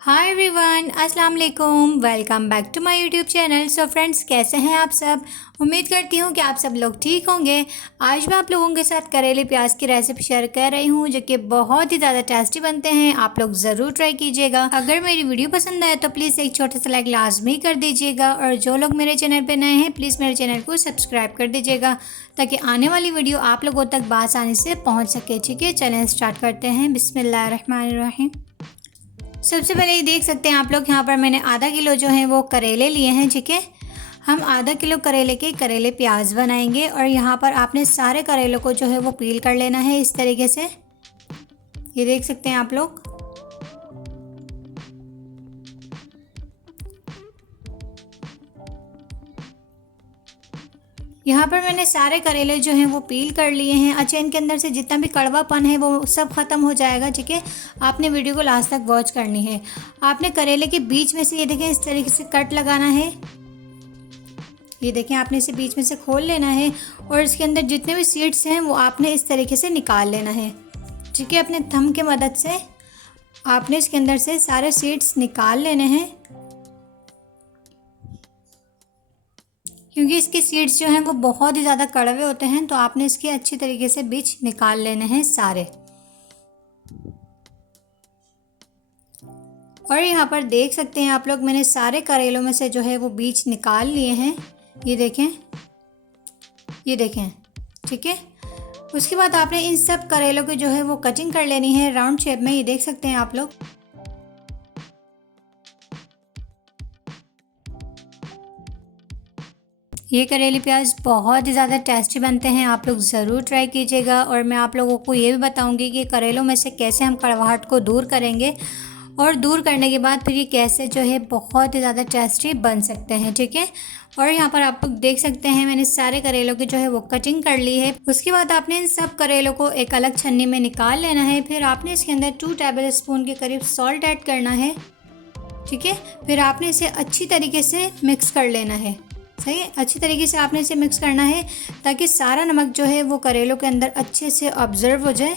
हाय everyone, अस्सलाम वालेकुम। Welcome back to my YouTube channel. So friends, कैसे हैं आप सब? उम्मीद करती हूँ कि आप सब लोग ठीक होंगे। आज मैं आप लोगों के साथ करेले प्याज की रेसिपी शेयर कर रही हूँ, जो कि बहुत ही ज़्यादा टेस्टी बनते हैं। आप लोग ज़रूर ट्राई कीजिएगा। अगर मेरी वीडियो पसंद आए तो प्लीज़ एक छोटा सा लाइक लाजमी कर दीजिएगा, और जो लोग मेरे चैनल पर नए हैं प्लीज़ मेरे चैनल को सब्सक्राइब कर दीजिएगा, ताकि आने वाली वीडियो आप लोगों तक बआसानी से पहुँच सके। ठीक है, चलें स्टार्ट करते हैं। बिस्मिल्लाहिर्रहमानिर्रहीम। सबसे पहले ये देख सकते हैं आप लोग, यहाँ पर मैंने आधा किलो जो है वो करेले लिए हैं। ठीक है, हम आधा किलो करेले के करेले प्याज बनाएंगे, और यहाँ पर आपने सारे करेलों को जो है वो पील कर लेना है इस तरीके से। ये देख सकते हैं आप लोग। यहाँ पर मैंने सारे करेले जो हैं वो पील कर लिए हैं। अच्छा, इनके अंदर से जितना भी कड़वापन है वो सब ख़त्म हो जाएगा। ठीक है, आपने वीडियो को लास्ट तक वॉच करनी है। आपने करेले के बीच में से ये देखें इस तरीके से कट लगाना है। ये देखें, आपने इसे बीच में से खोल लेना है, और इसके अंदर जितने भी सीड्स हैं वो आपने इस तरीके से निकाल लेना है। ठीक है, अपने थंब के मदद से आपने इसके अंदर से सारे सीड्स निकाल लेने हैं, क्योंकि इसके सीड्स जो हैं वो बहुत ही ज़्यादा कड़वे होते हैं। तो आपने इसके अच्छी तरीके से बीज निकाल लेने हैं सारे। और यहाँ पर देख सकते हैं आप लोग, मैंने सारे करेलों में से जो है वो बीज निकाल लिए हैं। ये देखें, ये देखें। ठीक है, उसके बाद आपने इन सब करेलों की जो है वो कटिंग कर लेनी है राउंड शेप में। ये देख सकते हैं आप लोग। ये करेले प्याज बहुत ही ज़्यादा टेस्टी बनते हैं, आप लोग ज़रूर ट्राई कीजिएगा। और मैं आप लोगों को ये भी बताऊंगी कि करेलों में से कैसे हम कड़वाहट को दूर करेंगे, और दूर करने के बाद फिर ये कैसे जो है बहुत ही ज़्यादा टेस्टी बन सकते हैं। ठीक है, और यहाँ पर आप लोग देख सकते हैं मैंने सारे करेलों की जो है वो कटिंग कर ली है। उसके बाद आपने इन सब करेलों को एक अलग छन्नी में निकाल लेना है। फिर आपने इसके अंदर 2 टेबल स्पून के करीब सॉल्ट ऐड करना है। ठीक है, फिर आपने इसे अच्छी तरीके से मिक्स कर लेना है। सही है, अच्छी तरीके से आपने इसे मिक्स करना है, ताकि सारा नमक जो है वो करेलों के अंदर अच्छे से ऑब्जर्व हो जाए।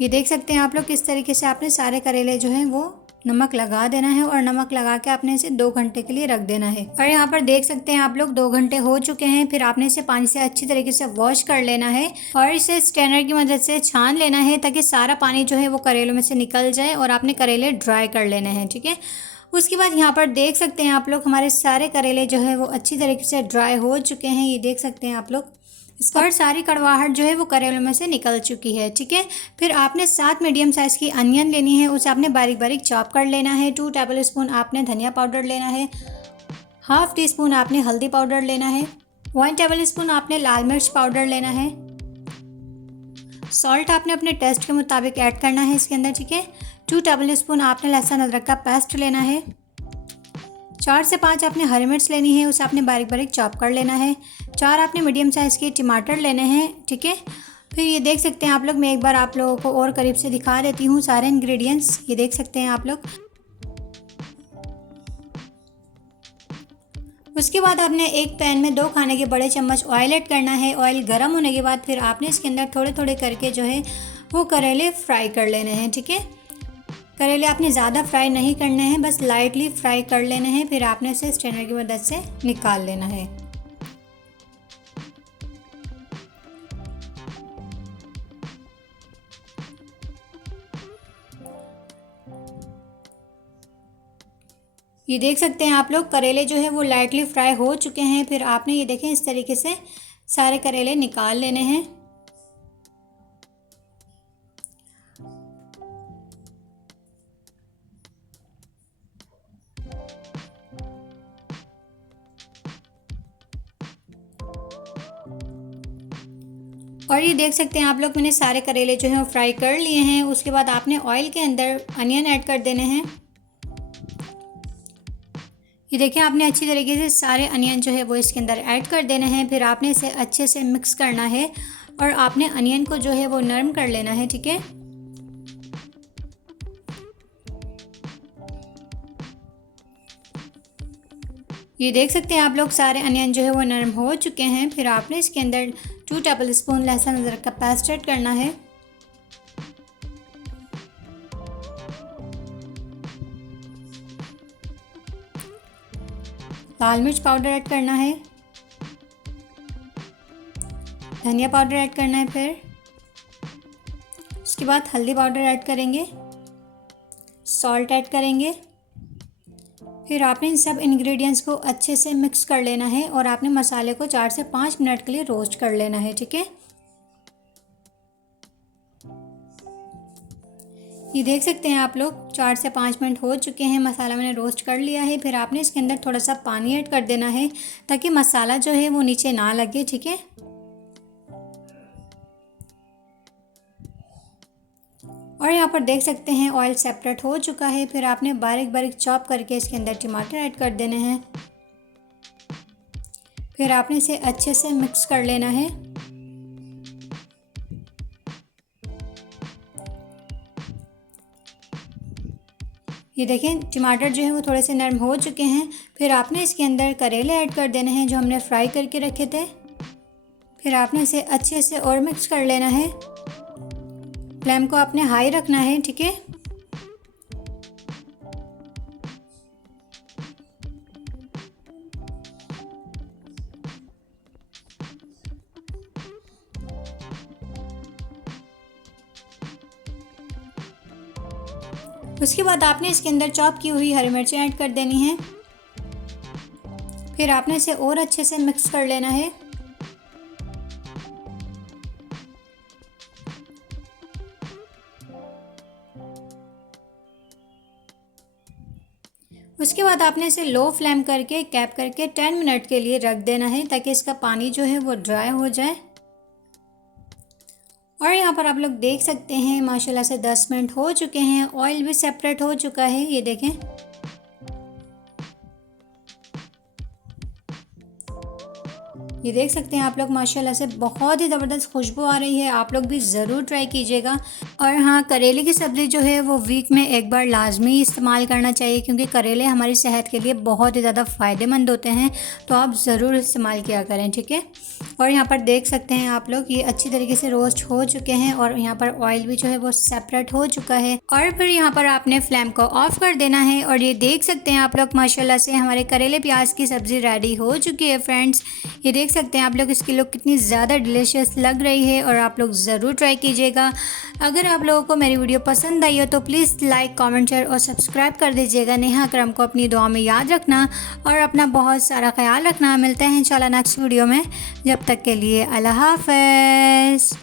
ये देख सकते हैं आप लोग, किस तरीके से आपने सारे करेले जो हैं वो नमक लगा देना है, और नमक लगा के आपने इसे 2 घंटे के लिए रख देना है। और यहाँ पर देख सकते हैं आप लोग 2 घंटे हो चुके हैं। फिर आपने इसे पानी से अच्छी तरीके से वॉश कर लेना है, और इसे स्ट्रेनर की मदद से छान लेना है, ताकि सारा पानी जो है वो करेलों में से निकल जाए, और आपने करेले ड्राई कर लेने हैं। ठीक है, उसके बाद यहाँ पर देख सकते हैं आप लोग, हमारे सारे करेले जो है वो अच्छी तरीके से ड्राई हो चुके हैं। ये देख सकते हैं आप लोग, और सारी कड़वाहट जो है वो करेलों में से निकल चुकी है। ठीक है, फिर आपने 7 मीडियम साइज़ की अनियन लेनी है, उसे आपने बारीक बारीक चॉप कर लेना है। 2 टेबल स्पून आपने धनिया पाउडर लेना है। हाफ टी स्पून आपने हल्दी पाउडर लेना है। 1 टेबल स्पून आपने लाल मिर्च पाउडर लेना है। सॉल्ट आपने अपने टेस्ट के मुताबिक ऐड करना है इसके अंदर। ठीक है, 2 टेबल स्पून आपने लहसुन अदरक का पेस्ट लेना है। 4 से 5 आपने हरी मिर्च लेनी है, उसे आपने बारीक बारीक चॉप कर लेना है। 4 आपने मीडियम साइज़ के टमाटर लेने हैं। ठीक है, फिर ये देख सकते हैं आप लोग, मैं एक बार आप लोगों को और करीब से दिखा देती हूँ सारे इंग्रेडिएंट्स। ये देख सकते हैं आप लोग। उसके बाद आपने एक पैन में 2 खाने के बड़े चम्मच ऑयल ऐड करना है। ऑयल गर्म होने के बाद फिर आपने इसके अंदर थोड़े थोड़े करके जो है वो करेले फ्राई कर लेने हैं। ठीक है, करेले आपने ज़्यादा फ्राई नहीं करने हैं, बस लाइटली फ्राई कर लेने हैं। फिर आपने इसे स्ट्रेनर की मदद से निकाल लेना है। ये देख सकते हैं आप लोग, करेले जो है वो लाइटली फ्राई हो चुके हैं। फिर आपने ये देखें इस तरीके से सारे करेले निकाल लेने हैं। और ये देख सकते हैं आप लोग, मैंने सारे करेले जो हैं वो फ्राई कर लिए हैं। उसके बाद आपने ऑयल के अंदर अनियन ऐड कर देने हैं। ये देखिए, आपने अच्छी तरीके से सारे अनियन जो है वो इसके अंदर ऐड कर देने हैं। फिर आपने इसे अच्छे से मिक्स करना है, और आपने अनियन को जो है वो नरम कर लेना है। ठीक है, ये देख सकते हैं आप लोग, सारे अनियन जो है वो नरम हो चुके हैं। फिर आपने इसके अंदर 2 टेबल स्पून लहसुन अदरक का पेस्ट ऐड करना है। लाल मिर्च पाउडर ऐड करना है, धनिया पाउडर ऐड करना है, फिर उसके बाद हल्दी पाउडर ऐड करेंगे, सॉल्ट ऐड करेंगे। फिर आपने इन सब इंग्रेडिएंट्स को अच्छे से मिक्स कर लेना है और आपने मसाले को 4 से 5 मिनट के लिए रोस्ट कर लेना है, ठीक है। ये देख सकते हैं आप लोग 4 से 5 मिनट हो चुके हैं, मसाला मैंने रोस्ट कर लिया है। फिर आपने इसके अंदर थोड़ा सा पानी ऐड कर देना है ताकि मसाला जो है वो नीचे ना लगे, ठीक है। और यहाँ पर देख सकते हैं ऑयल सेपरेट हो चुका है। फिर आपने बारीक बारीक चॉप करके इसके अंदर टमाटर ऐड कर देने हैं। फिर आपने इसे अच्छे से मिक्स कर लेना है। ये देखें टमाटर जो है वो थोड़े से नरम हो चुके हैं। फिर आपने इसके अंदर करेले ऐड कर देने हैं जो हमने फ्राई करके रखे थे। फिर आपने इसे अच्छे से और मिक्स कर लेना है। फ्लेम को आपने हाई रखना है, ठीक है। उसके बाद आपने इसके अंदर चॉप की हुई हरी मिर्चें ऐड कर देनी है। फिर आपने इसे और अच्छे से मिक्स कर लेना है। उसके बाद आपने इसे लो फ्लेम करके कैप करके 10 मिनट के लिए रख देना है ताकि इसका पानी जो है वो ड्राई हो जाए। और यहाँ पर आप लोग देख सकते हैं माशाल्लाह से 10 मिनट हो चुके हैं, ऑयल भी सेपरेट हो चुका है। ये देखें ये देख सकते हैं आप लोग माशाल्लाह से बहुत ही ज़बरदस्त खुशबू आ रही है। आप लोग भी ज़रूर ट्राई कीजिएगा। और हाँ, करेले की सब्ज़ी जो है वो वीक में एक बार लाजमी इस्तेमाल करना चाहिए क्योंकि करेले हमारी सेहत के लिए बहुत ही ज़्यादा फ़ायदेमंद होते हैं, तो आप ज़रूर इस्तेमाल किया करें, ठीक है। और यहाँ पर देख सकते हैं आप लोग ये अच्छी तरीके से रोस्ट हो चुके हैं और यहाँ पर ऑयल भी जो है वो सेपरेट हो चुका है। और फिर यहाँ पर आपने फ्लेम को ऑफ कर देना है। और ये देख सकते हैं आप लोग माशाल्लाह से हमारे करेले प्याज की सब्ज़ी रेडी हो चुकी है फ्रेंड्स। ये देख सकते हैं आप लोग इसकी लुक कितनी ज़्यादा डिलीशियस लग रही है और आप लोग ज़रूर ट्राई कीजिएगा। अगर आप लोगों को मेरी वीडियो पसंद आई हो तो प्लीज़ लाइक, कमेंट, शेयर और सब्सक्राइब कर दीजिएगा। नेहा अकरम को अपनी दुआ में याद रखना और अपना बहुत सारा ख्याल रखना। मिलते हैं इंशाल्लाह नेक्स्ट वीडियो में। जब तक के लिए अल्लाह हाफ़िज़।